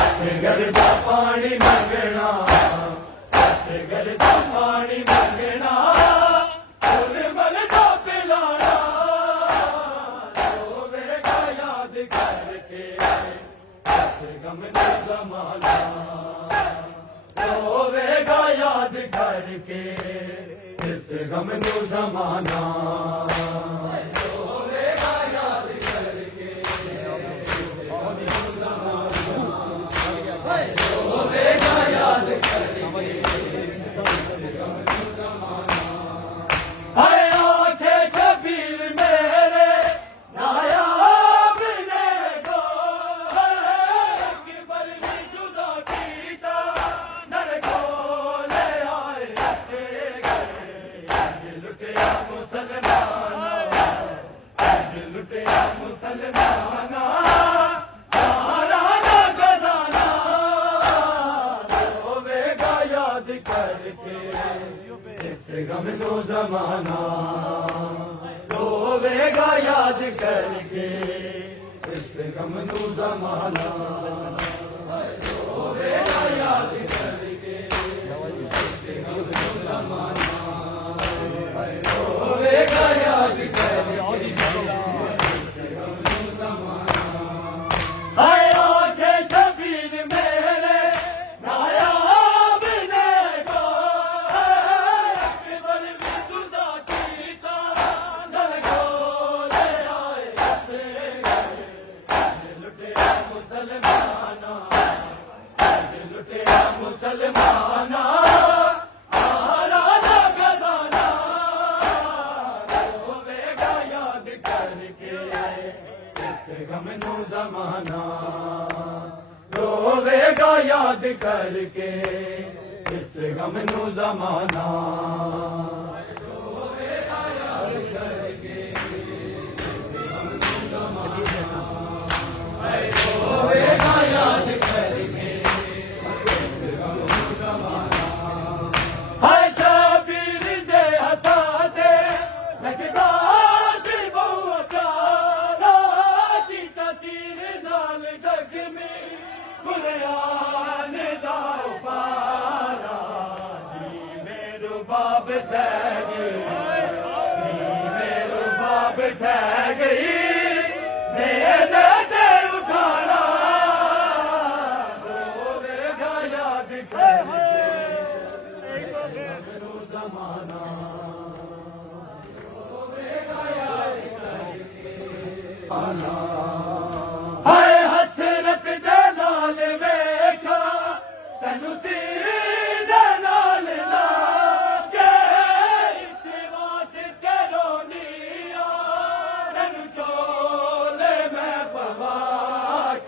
असगर दा पानी मंगना, असगर दा पानी मंगना, मल दा पिलाना, रोवेगा याद करके इस गम दा जमाना, रोवेगा याद करके इस गम दा जमाना, रोवेगा याद करके रोवेगा याद करके हाय आंखे शबीर मेरे नायाब ने को अकबर ने जुदा कीता नर को ले आए ऐसे गए लुटिया मुसलमाना, लुटिया मुसलमाना, करके इस गम नो जमाना, रोवेगा याद करके इस गम नो जमाना, रोवेगा याद करके इस गम नो जमाना, रोवेगा याद करके इस गम नो जमाना। हाय आंखे शबीर मेरे नायाब ने को अकबर ने जुदा कीता नर को ले आए ऐसे गए लुटिया मुसलमाना, लुटिया मुसलमाना, राजा खजाना, रोवेगा याद करके इस गम नो जमाना, रोवेगा याद करके इस गम नो जमाना, रोवेगा याद करके इस गम नो जमाना, रोवेगा याद करके इस गम नो जमाना। हाय शबीर दे हथा दे लगदा जी बहुता कीता तीर नाल जख्मी कुरान दा पारा जी मेरो बाप सह गई, जी मेरो बाप सह गई, दे दे उठाना, रोवेगा याद करके जमाना, रोवेगा याद करके आना। हाय हसरत दे नाल वेखा तैनू सीने नाल ला के इस वास्ते रोनिया तैनू चोले मैं पवा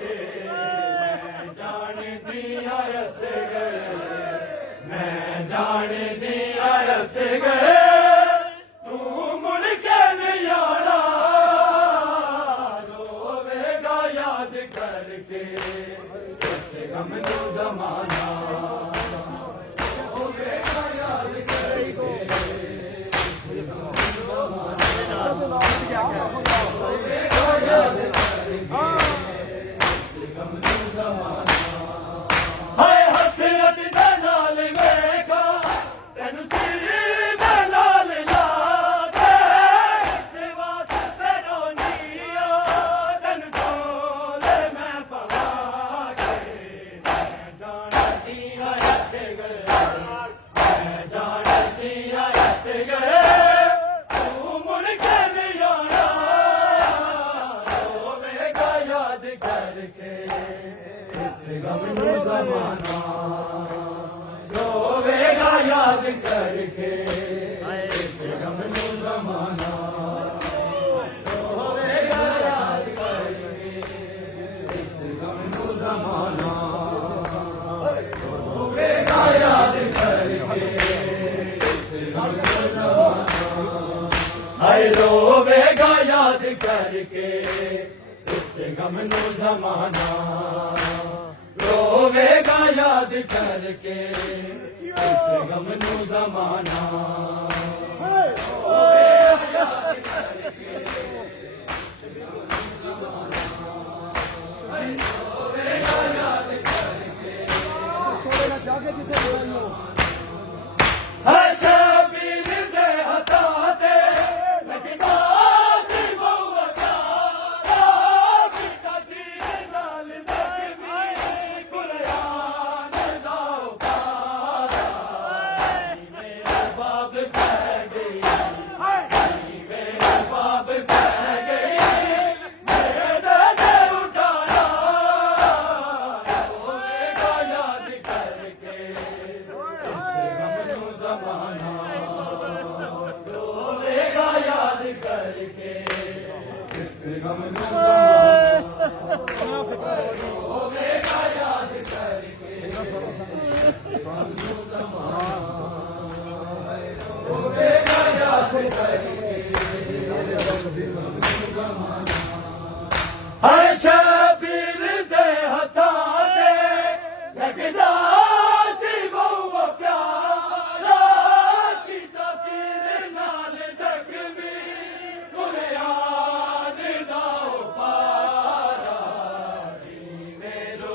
के मैं जान दिया असगर, मैं जान दिया असगर तू मुड़ के नहीं आना, रोवेगा याद करके इस गम नो जमाना, रोवेगा याद करके इस गम नो जमाना, रोवेगा याद करके इस गम नो जमाना। हाय हसरत दे नाल वेखा तैनू सीने नाल ला के इस वास्ते रोनिया तैनू चोले मैं पवा के मैं जान दिया असगर, मैं जान दिया असगर तू मुड़ के नहीं आना, रोवेगा याद करके इस गम नो जमाना, रोवेगा याद करके इस गम नो जमाना, रोवेगा याद करके इस गम नो जमाना, रोवेगा याद करके इस गम नो जमाना। हाय रोवेगा याद करके इस गम नो जमाना, रोवेगा याद करके इस गम नो जमाना, रोवेगा याद करके इस गम नो जमाना, रोवेगा याद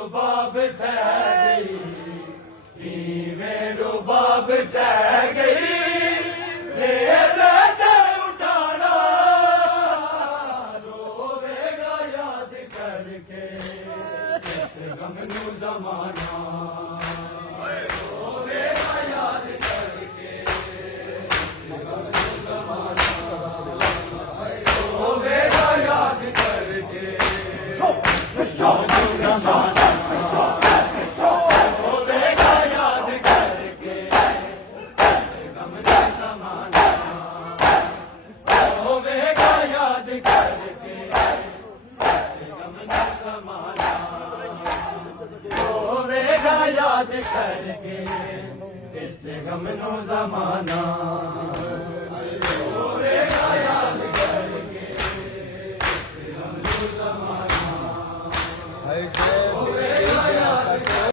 रुबाब सह गई धीमे रुबाब सह गई लेते उठाना रोवेगा याद करके इस गम नू जमाना रोवेगा याद करके इस गम नू जमाना रोवेगा याद करके जमाना रोवेगा याद करके इस गम नू जमाना रोवेगा याद करके इस गम नू जमाना रोवेगा याद करके इस गम नू जमाना रोवेगा याद करके इस गम नू जमाना हाय